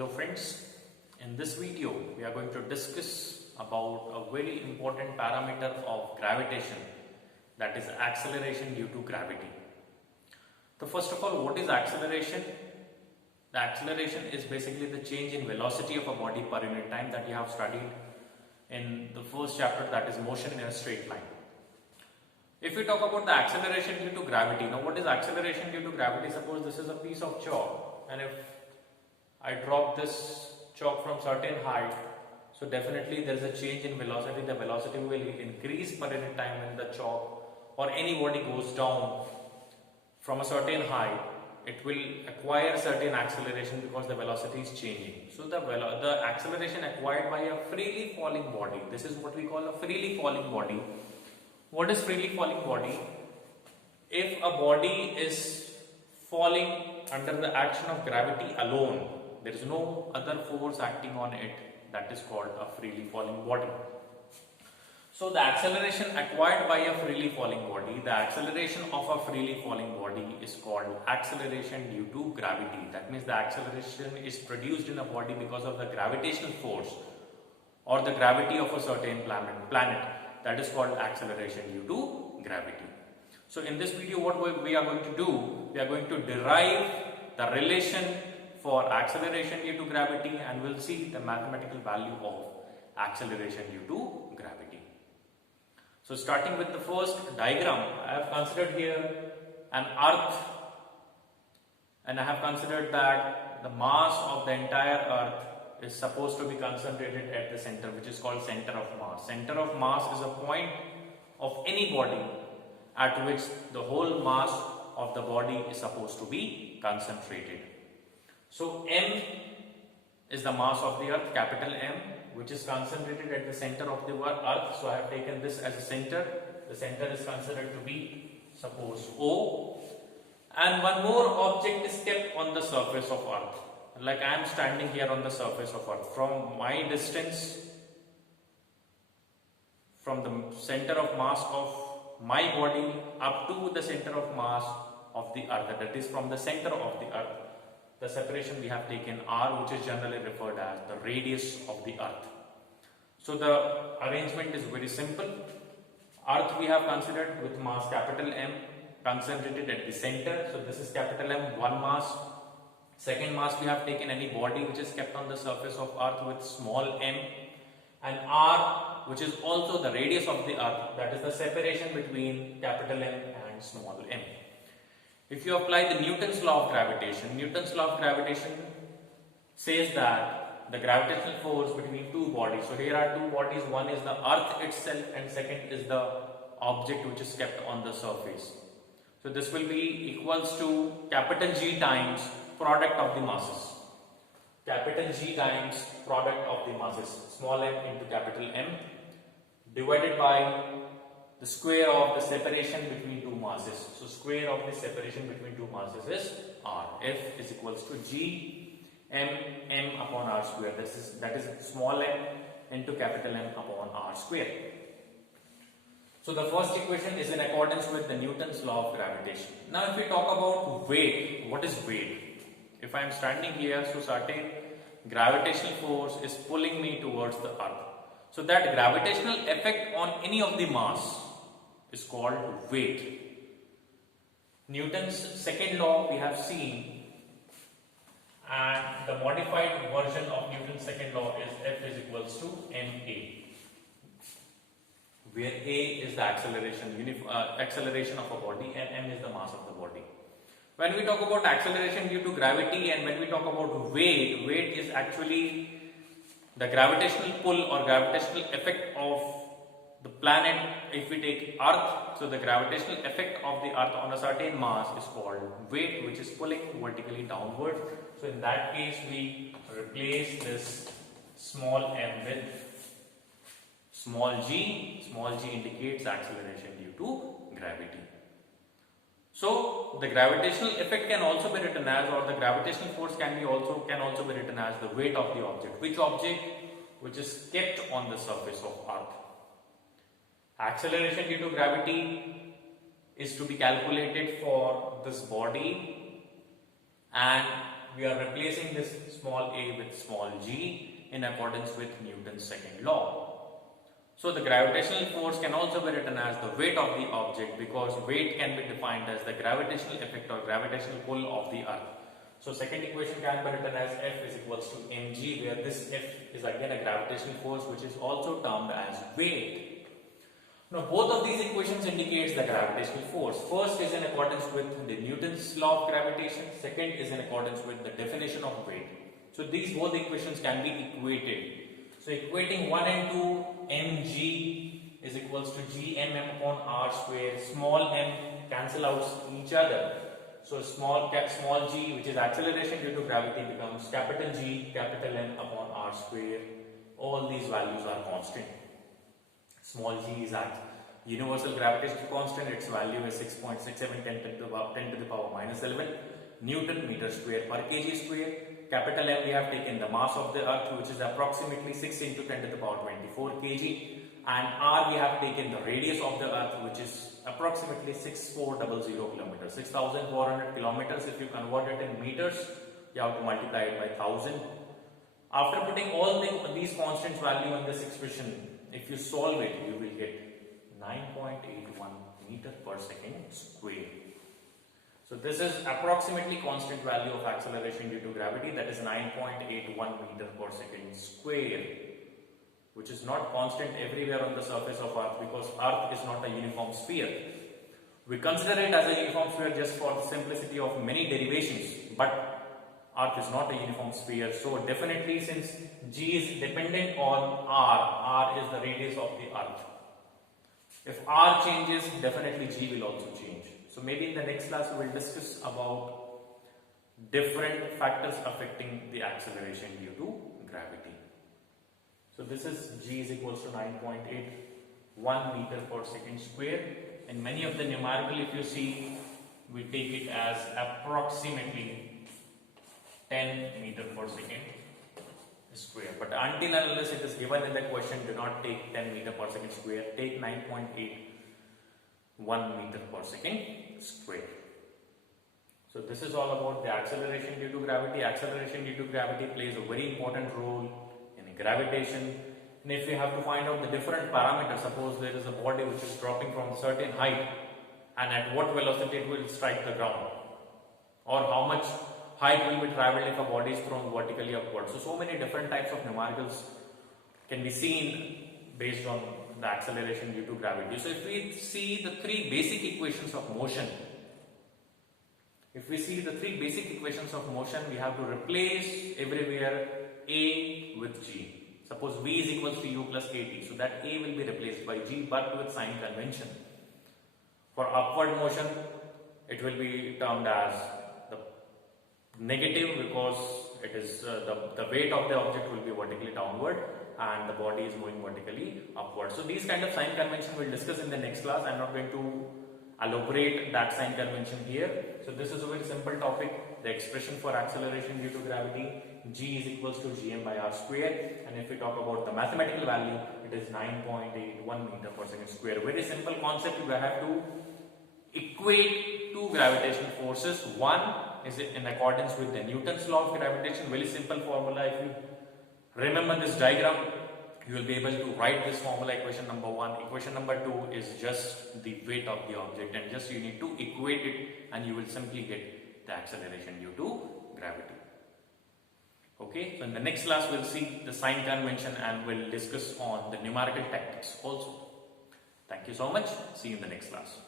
Hello friends, in this video we are going to discuss about a very important parameter of gravitation, that is acceleration due to gravity. So first of all, what is acceleration? The acceleration is basically the change in velocity of a body per unit time that you have studied in the first chapter, that is motion in a straight line. If we talk about the acceleration due to gravity, now what is acceleration due to gravity? Suppose this is a piece of chalk, and if I drop this chalk from certain height, so definitely there is a change in velocity. The velocity will increase per unit time when the chalk or any body goes down from a certain height. It will acquire certain acceleration because the velocity is changing. So the acceleration acquired by a freely falling body, this is what we call a freely falling body. What is freely falling body? If a body is falling under the action of gravity alone, there is no other force acting on it, that is called a freely falling body. So the acceleration acquired by a freely falling body, the acceleration of a freely falling body is called acceleration due to gravity. That means the acceleration is produced in a body because of the gravitational force or the gravity of a certain planet. That is called acceleration due to gravity. So in this video, what we are going to do, we are going to derive the relation for acceleration due to gravity, and we'll see the mathematical value of acceleration due to gravity. So starting with the first diagram, I have considered here an earth, and I have considered that the mass of the entire earth is supposed to be concentrated at the center, which is called center of mass. Center of mass is a point of any body at which the whole mass of the body is supposed to be concentrated. So M is the mass of the earth, capital M, which is concentrated at the center of the earth. So I have taken this as a center. The center is considered to be, suppose, O. And one more object is kept on the surface of earth. Like I am standing here on the surface of earth. From my distance, from the center of mass of my body up to the center of mass of the earth, that is from the center of the earth, the separation we have taken R, which is generally referred as the radius of the earth. So the arrangement is very simple. Earth we have considered with mass capital M, concentrated at the center. So this is capital M, one mass. Second mass we have taken any body which is kept on the surface of earth with small m, and R, which is also the radius of the earth, that is the separation between capital M and small m. If you apply the Newton's law of gravitation, Newton's law of gravitation says that the gravitational force between two bodies, so here are two bodies, one is the earth itself and second is the object which is kept on the surface. So this will be equals to capital G times product of the masses. Capital G times product of the masses, small m into capital M, divided by the square of the separation between two masses. So square of the separation between two masses is R. F is equals to G m upon R square. That is small m into capital M upon R square. So the first equation is in accordance with the Newton's law of gravitation. Now if we talk about weight, what is weight? If I am standing here, so certain gravitational force is pulling me towards the earth. So that gravitational effect on any of the mass is called weight. Newton's second law we have seen, and the modified version of Newton's second law is F is equals to ma, where a is the acceleration of a body and m is the mass of the body. When we talk about acceleration due to gravity and when we talk about weight, weight is actually the gravitational pull or gravitational effect of the planet. If we take earth, so the gravitational effect of the earth on a certain mass is called weight, which is pulling vertically downward. So in that case we replace this small m with small g. Small g indicates acceleration due to gravity. So the gravitational effect can also be written as, or the gravitational force can also be written as the weight of the object. Which object? Which is kept on the surface of earth. Acceleration due to gravity is to be calculated for this body, and we are replacing this small a with small g in accordance with Newton's second law. So the gravitational force can also be written as the weight of the object, because weight can be defined as the gravitational effect or gravitational pull of the earth. So second equation can be written as F is equals to mg, where this F is again a gravitational force which is also termed as weight. Now both of these equations indicates the gravitational force. First is in accordance with the Newton's law of gravitation, second is in accordance with the definition of weight. So these both equations can be equated. So equating 1 and 2, mg is equals to gmm upon r square. Small m cancel out each other. So small g, which is acceleration due to gravity, becomes capital G capital M upon r square. All these values are constant. Small g is at universal gravitational constant. Its value is 6.67 10 to the power minus 11 Newton meter square per kg square. Capital M, we have taken the mass of the earth, which is approximately 6 into 10 to the power 24 kg, and R, we have taken the radius of the earth, which is approximately 6400 kilometers, 6400 kilometers. If you convert it in meters, you have to multiply it by 1000. After putting all these constants value in this expression, if you solve it, you will get 9.81 meter per second square. So this is approximately constant value of acceleration due to gravity, that is 9.81 meter per second square, which is not constant everywhere on the surface of earth, because earth is not a uniform sphere. We consider it as a uniform sphere just for the simplicity of many derivations, but earth is not a uniform sphere. So definitely, since g is dependent on r is the radius of the earth. If r changes, definitely g will also change. So maybe in the next class we will discuss about different factors affecting the acceleration due to gravity. So this is g is equals to 9.81 meter per second square. And many of the numerical, if you see, we take it as approximately 10 meter per second square. But until unless it is given in the question, do not take 10 meter per second square, take 9.81 meter per second square. So this is all about the acceleration due to gravity. Acceleration due to gravity plays a very important role in gravitation. And if we have to find out the different parameters, suppose there is a body which is dropping from a certain height, and at what velocity it will strike the ground, or how much height will be traveled if a body is thrown vertically upwards. So many different types of numericals can be seen based on the acceleration due to gravity. So if we see the three basic equations of motion, we have to replace everywhere a with g. Suppose v is equals to u plus at, so that a will be replaced by g, but with sign convention. For upward motion, it will be termed as the negative, because it is the weight of the object will be vertically downward and the body is moving vertically upward. So these kind of sign convention we'll discuss in the next class. I'm not going to elaborate that sign convention here. So this is a very simple topic, the expression for acceleration due to gravity, g is equals to gm by r square, and if we talk about the mathematical value, it is 9.81 meter per second square. Very simple concept. We have to equate two gravitational forces. One is in accordance with the Newton's law of gravitation, very simple formula. If you remember this diagram, you will be able to write this formula, equation number 1. Equation number 2 is just the weight of the object, and just you need to equate it and you will simply get the acceleration due to gravity. Okay, so in the next class we'll see the sign convention and we'll discuss on the numerical tactics also. Thank you so much. See you in the next class.